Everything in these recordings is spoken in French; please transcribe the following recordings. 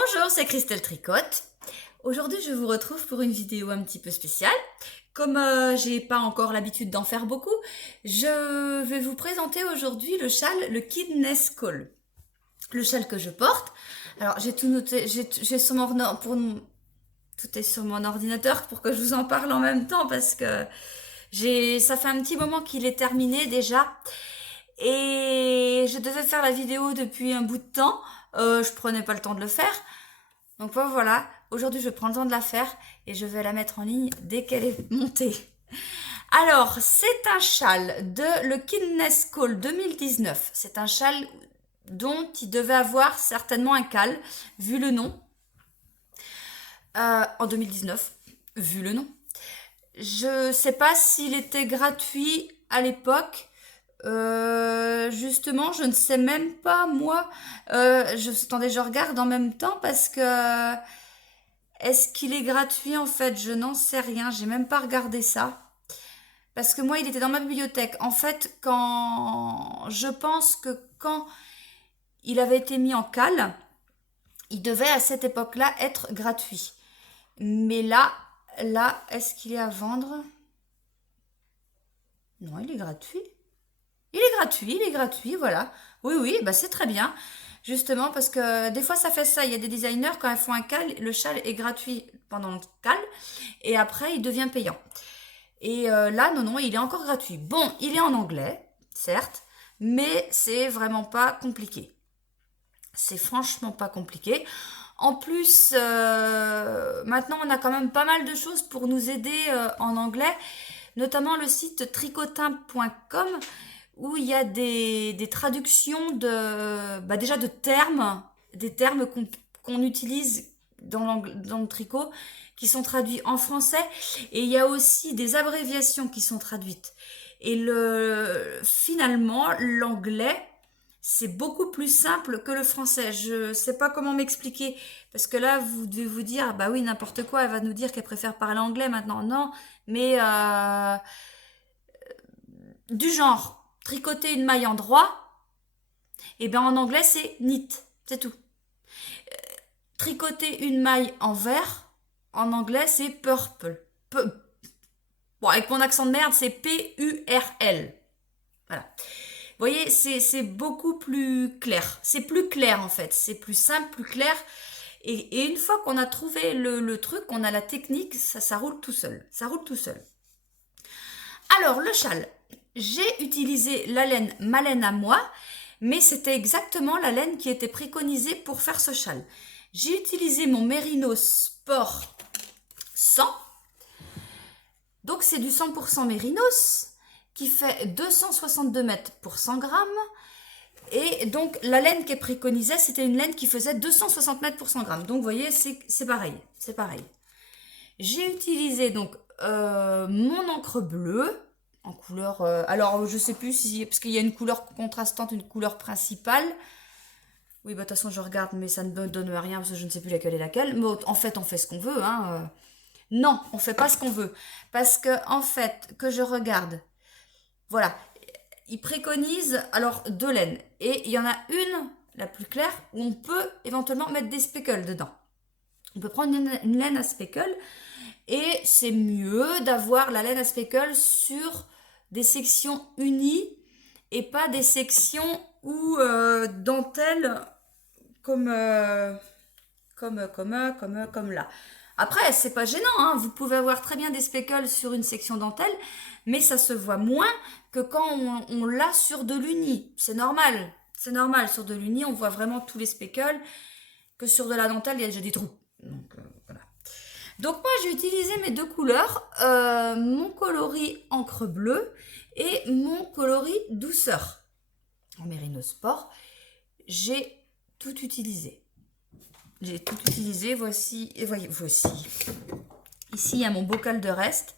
Bonjour, c'est Christelle Tricotte. Aujourd'hui, je vous retrouve pour une vidéo un petit peu spéciale. Comme j'ai pas encore l'habitude d'en faire beaucoup, je vais vous présenter aujourd'hui le châle, le Kidness Call. Le châle que je porte. Alors, j'ai tout noté, j'ai sur mon tout est sur mon ordinateur pour que je vous en parle en même temps parce que ça fait un petit moment qu'il est terminé déjà. Et je devais faire la vidéo depuis un bout de temps. Je prenais pas le temps de le faire. Donc voilà, aujourd'hui je prends le temps de la faire et je vais la mettre en ligne dès qu'elle est montée. Alors, c'est un châle de le Kidness Call 2019. C'est un châle dont il devait avoir certainement un cale, vu le nom. En 2019, vu le nom. Je sais pas s'il était gratuit à l'époque. Justement, je ne sais même pas moi. Attendez, je regarde en même temps parce que est-ce qu'il est gratuit en fait? Je n'en sais rien. J'ai même pas regardé ça parce que moi, il était dans ma bibliothèque. En fait, je pense que quand il avait été mis en cale, il devait à cette époque-là être gratuit. Mais là, est-ce qu'il est à vendre? Non, il est gratuit. Il est gratuit, voilà. Oui, oui, bah c'est très bien. Justement, parce que des fois ça fait ça. Il y a des designers, quand ils font un cale, le châle est gratuit pendant le cale, et après il devient payant. Et là, non, il est encore gratuit. Bon, il est en anglais, certes, mais c'est vraiment pas compliqué. C'est franchement pas compliqué. En plus, maintenant, on a quand même pas mal de choses pour nous aider en anglais, notamment le site tricotin.com où il y a des traductions déjà de termes, des termes qu'on utilise dans le tricot, qui sont traduits en français, et il y a aussi des abréviations qui sont traduites. Et finalement, l'anglais, c'est beaucoup plus simple que le français. Je sais pas comment m'expliquer, parce que là, vous devez vous dire, bah oui, n'importe quoi, elle va nous dire qu'elle préfère parler anglais maintenant. Non, mais du genre, tricoter une maille en droit, et bien en anglais, c'est knit, c'est tout. Tricoter une maille en vert, en anglais, c'est purple. Bon, avec mon accent de merde, c'est P-U-R-L. Voilà. Vous voyez, c'est beaucoup plus clair. C'est plus clair en fait. C'est plus simple, plus clair. Et une fois qu'on a trouvé le truc, qu'on a la technique, ça roule tout seul. Ça roule tout seul. Alors, le châle. J'ai utilisé la laine ma laine à moi, mais c'était exactement la laine qui était préconisée pour faire ce châle. J'ai utilisé mon Mérinos Sport 100. Donc, c'est du 100% Mérinos qui fait 262 mètres pour 100 grammes. Et donc, la laine qui est préconisée, c'était une laine qui faisait 260 mètres pour 100 grammes. Donc, vous voyez, c'est pareil. C'est pareil. J'ai utilisé donc mon encre bleue en couleur. Alors, je sais plus si. Parce qu'il y a une couleur contrastante, une couleur principale. Oui, bah, de toute façon, je regarde, mais ça ne me donne rien parce que je ne sais plus laquelle est laquelle. Mais en fait, on fait ce qu'on veut. Hein. Non, on fait pas ce qu'on veut. Parce que, en fait, que je regarde. Voilà. Il préconise alors deux laines. Et il y en a une, la plus claire, où on peut éventuellement mettre des speckles dedans. On peut prendre une laine à speckle. Et c'est mieux d'avoir la laine à speckle sur des sections unies et pas des sections où dentelle comme, comme là. Après, c'est pas gênant, hein. Vous pouvez avoir très bien des speckles sur une section dentelle, mais ça se voit moins que quand on l'a sur de l'uni. C'est normal. C'est normal, sur de l'uni, on voit vraiment tous les speckles, que sur de la dentelle, il y a déjà des trous. Donc, voilà. Donc moi, j'ai utilisé mes deux couleurs, mon coloris encre bleue et mon coloris douceur. En Mérino Sport, j'ai tout utilisé. J'ai tout utilisé, voici, et voici. Ici, il y a mon bocal de reste.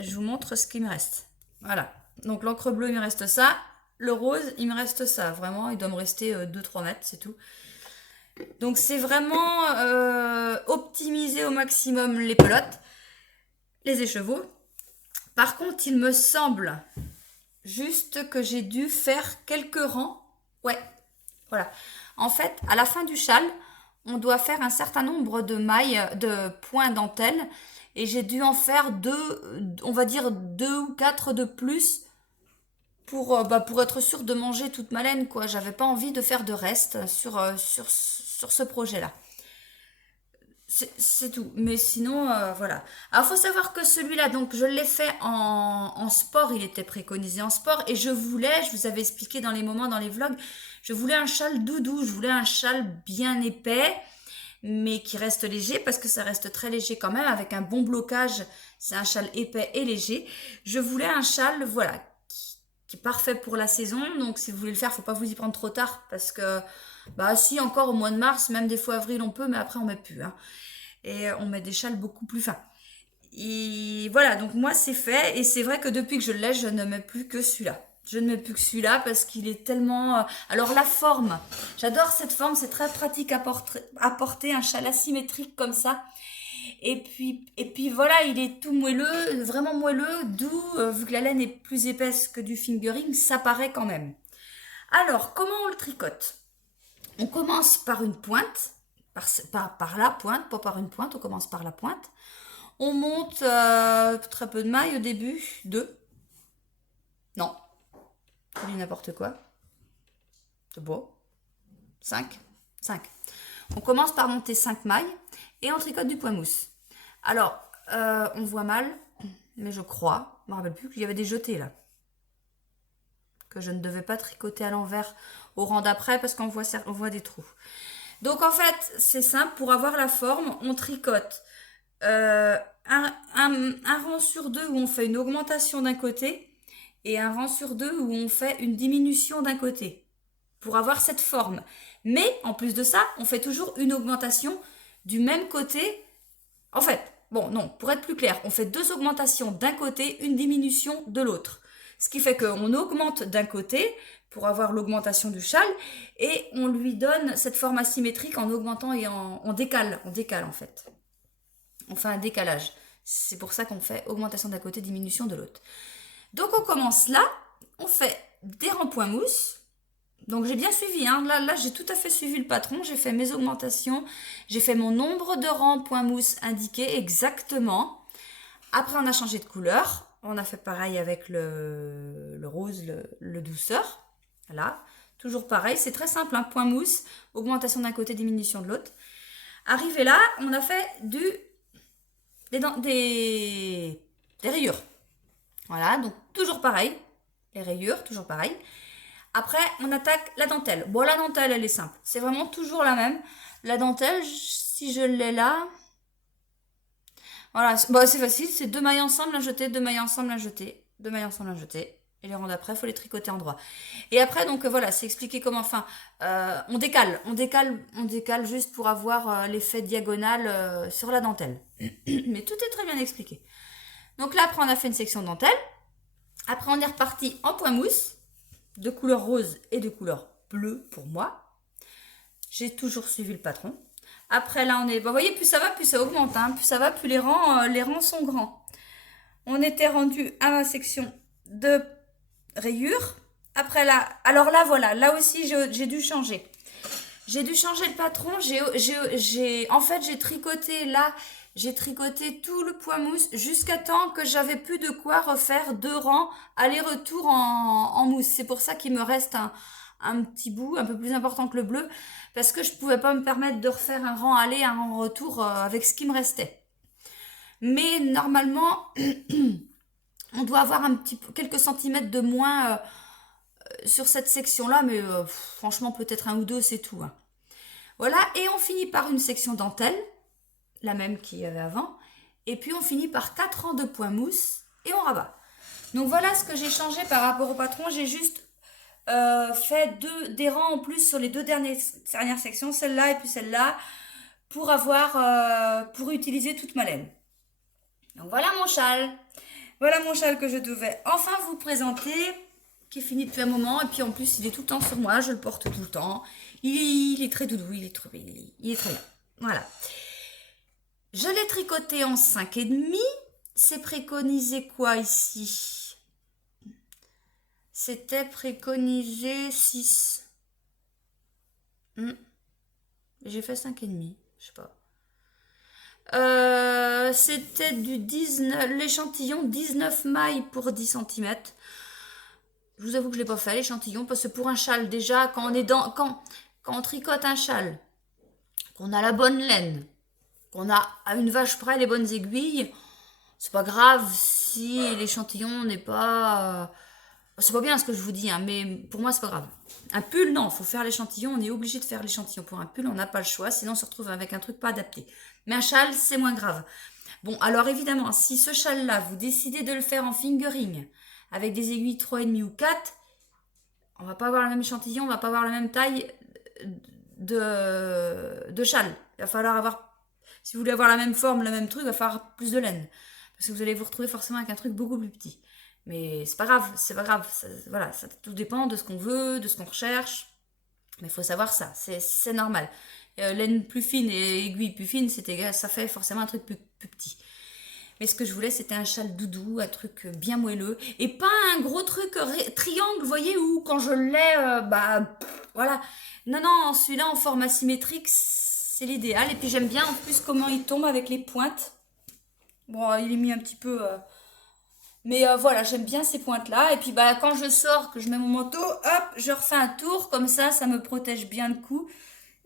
Je vous montre ce qu'il me reste. Voilà. Donc l'encre bleue, il me reste ça. Le rose, il me reste ça. Vraiment, il doit me rester 2-3 mètres, c'est tout. Donc c'est vraiment optimiser au maximum les pelotes, les écheveaux. Par contre, il me semble juste que j'ai dû faire quelques rangs. Ouais, voilà. En fait, à la fin du châle, on doit faire un certain nombre de mailles, de points dentelle, et j'ai dû en faire deux, on va dire deux ou quatre de plus pour être sûre de manger toute ma laine, quoi. J'avais pas envie de faire de reste sur ce projet-là. C'est tout. Mais sinon, voilà. Alors, faut savoir que celui-là, donc, je l'ai fait en sport. Il était préconisé en sport. Et je vous avais expliqué dans les moments, dans les vlogs, je voulais un châle doudou. Je voulais un châle bien épais, mais qui reste léger, parce que ça reste très léger quand même, avec un bon blocage. C'est un châle épais et léger. Je voulais un châle, voilà, qui est parfait pour la saison. Donc, si vous voulez le faire, faut pas vous y prendre trop tard, parce que, bah, si, encore au mois de mars, même des fois avril, on peut, mais après, on met plus, hein. Et on met des châles beaucoup plus fins. Et voilà, donc moi c'est fait, et c'est vrai que depuis que je l'ai, je ne mets plus que celui-là. Je ne mets plus que celui-là parce qu'il est tellement... Alors la forme, j'adore cette forme, c'est très pratique à porter un châle asymétrique comme ça. Et puis voilà, il est tout moelleux, vraiment moelleux, doux, vu que la laine est plus épaisse que du fingering, ça paraît quand même. Alors, comment on le tricote? On commence par une pointe, par la pointe, pas par une pointe, on commence par la pointe. On monte très peu de mailles au début, deux. Non, je dis n'importe quoi. C'est beau. Cinq. Cinq. On commence par monter 5 mailles et on tricote du point mousse. Alors, on voit mal, mais je crois, je me rappelle plus qu'il y avait des jetés là. Que je ne devais pas tricoter à l'envers au rang d'après parce qu'on voit des trous. Donc en fait, c'est simple, pour avoir la forme, on tricote un rang sur deux où on fait une augmentation d'un côté et un rang sur deux où on fait une diminution d'un côté pour avoir cette forme. Mais en plus de ça, on fait toujours une augmentation du même côté. En fait, bon, non, pour être plus clair, on fait deux augmentations d'un côté, une diminution de l'autre. Ce qui fait qu'on augmente d'un côté pour avoir l'augmentation du châle et on lui donne cette forme asymétrique en augmentant et on décale en fait. On fait un décalage. C'est pour ça qu'on fait augmentation d'un côté, diminution de l'autre. Donc on commence là, on fait des rangs points mousse. Donc j'ai bien suivi, hein. Là j'ai tout à fait suivi le patron, j'ai fait mes augmentations, j'ai fait mon nombre de rangs point mousse indiqué exactement. Après on a changé de couleur, on a fait pareil avec le rose, le douceur. Voilà, toujours pareil, c'est très simple, hein. Point mousse, augmentation d'un côté, diminution de l'autre. Arrivé là, on a fait des rayures. Voilà, donc toujours pareil, les rayures, toujours pareil. Après, on attaque la dentelle. Bon, la dentelle, elle est simple. C'est vraiment toujours la même. La dentelle, si je l'ai là... Voilà, bon, c'est facile. C'est deux mailles ensemble, un jeté, deux mailles ensemble, un jeté. Deux mailles ensemble, un jeté. Et les rangs d'après, il faut les tricoter en droit. Et après, donc voilà, c'est expliqué comment... Enfin, on décale juste pour avoir l'effet diagonal sur la dentelle. Mais tout est très bien expliqué. Donc là, après, on a fait une section dentelle. Après, on est reparti en point mousse, de couleur rose et de couleur bleue pour moi. J'ai toujours suivi le patron. Après, là, on est... Vous voyez, plus ça va, plus ça augmente. Hein. Plus ça va, plus les rangs sont grands. On était rendu à ma section de rayures. Après, là... Alors là, voilà. Là aussi, j'ai dû changer. J'ai dû changer le patron. En fait, j'ai tricoté là... J'ai tricoté tout le point mousse jusqu'à temps que j'avais plus de quoi refaire deux rangs aller-retour en mousse. C'est pour ça qu'il me reste un petit bout un peu plus important que le bleu, parce que je pouvais pas me permettre de refaire un rang aller, un rang retour avec ce qui me restait. Mais normalement, on doit avoir quelques centimètres de moins sur cette section-là, mais franchement peut-être un ou deux, c'est tout. Hein. Voilà, et on finit par une section dentelle, la même qu'il y avait avant, et puis on finit par 4 rangs de points mousse et on rabat. Donc voilà ce que j'ai changé par rapport au patron. J'ai juste fait des rangs en plus sur les deux dernières sections, celle-là et puis celle-là, pour utiliser toute ma laine. Donc voilà mon châle. Voilà mon châle que je devais enfin vous présenter, qui est fini depuis un moment, et puis en plus il est tout le temps sur moi, je le porte tout le temps. Il est très doudou, il est très bien. Voilà. Je l'ai tricoté en 5,5. C'est préconisé quoi ici? C'était préconisé 6. j'ai fait 5,5. Je sais pas. C'était du 19, l'échantillon 19 mailles pour 10 cm. Je vous avoue que je l'ai pas fait l'échantillon parce que pour un châle déjà quand on tricote un châle, qu'on a la bonne laine, qu'on a à une vache près les bonnes aiguilles, c'est pas grave si l'échantillon n'est pas c'est pas bien ce que je vous dis, hein, mais pour moi c'est pas grave. Un pull, non, faut faire l'échantillon, on est obligé de faire l'échantillon. Pour un pull, on n'a pas le choix, sinon on se retrouve avec un truc pas adapté. Mais un châle, c'est moins grave. Bon, alors évidemment, si ce châle-là, vous décidez de le faire en fingering, avec des aiguilles 3,5 ou 4, on va pas avoir le même échantillon, on va pas avoir la même taille de châle. Il va falloir avoir, si vous voulez avoir la même forme, le même truc, il va falloir plus de laine. Parce que vous allez vous retrouver forcément avec un truc beaucoup plus petit. Mais c'est pas grave, c'est pas grave. Voilà, ça tout dépend de ce qu'on veut, de ce qu'on recherche. Mais il faut savoir ça, c'est normal. Laine plus fine et aiguille plus fine, ça fait forcément un truc plus petit. Mais ce que je voulais, c'était un châle doudou, un truc bien moelleux. Et pas un gros truc triangle, vous voyez, où quand je l'ai, voilà. Non, non, celui-là en forme asymétrique, c'est l'idéal. Et puis j'aime bien en plus comment il tombe avec les pointes. Bon, il est mis un petit peu... Mais voilà, j'aime bien ces pointes-là. Et puis quand je sors, que je mets mon manteau, hop, je refais un tour. Comme ça me protège bien le cou.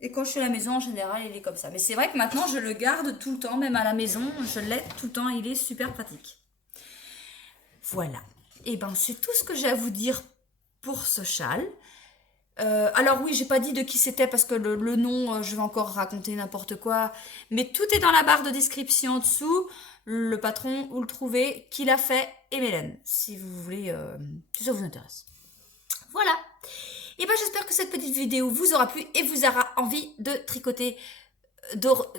Et quand je suis à la maison, en général, il est comme ça. Mais c'est vrai que maintenant, je le garde tout le temps, même à la maison. Je l'ai tout le temps, il est super pratique. Voilà. Et c'est tout ce que j'ai à vous dire pour ce châle. Alors oui, j'ai pas dit de qui c'était parce que le nom, je vais encore raconter n'importe quoi. Mais tout est dans la barre de description en dessous. Le patron, vous le trouvez, qui l'a fait, et Mélène, si vous voulez, si ça vous intéresse. Voilà. Et j'espère que cette petite vidéo vous aura plu et vous aura envie de tricoter,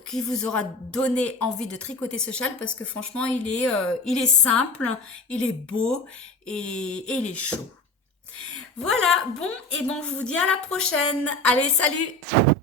qui vous aura donné envie de tricoter ce châle parce que franchement, il est simple, il est beau et il est chaud. Voilà, bon, et je vous dis à la prochaine. Allez, salut!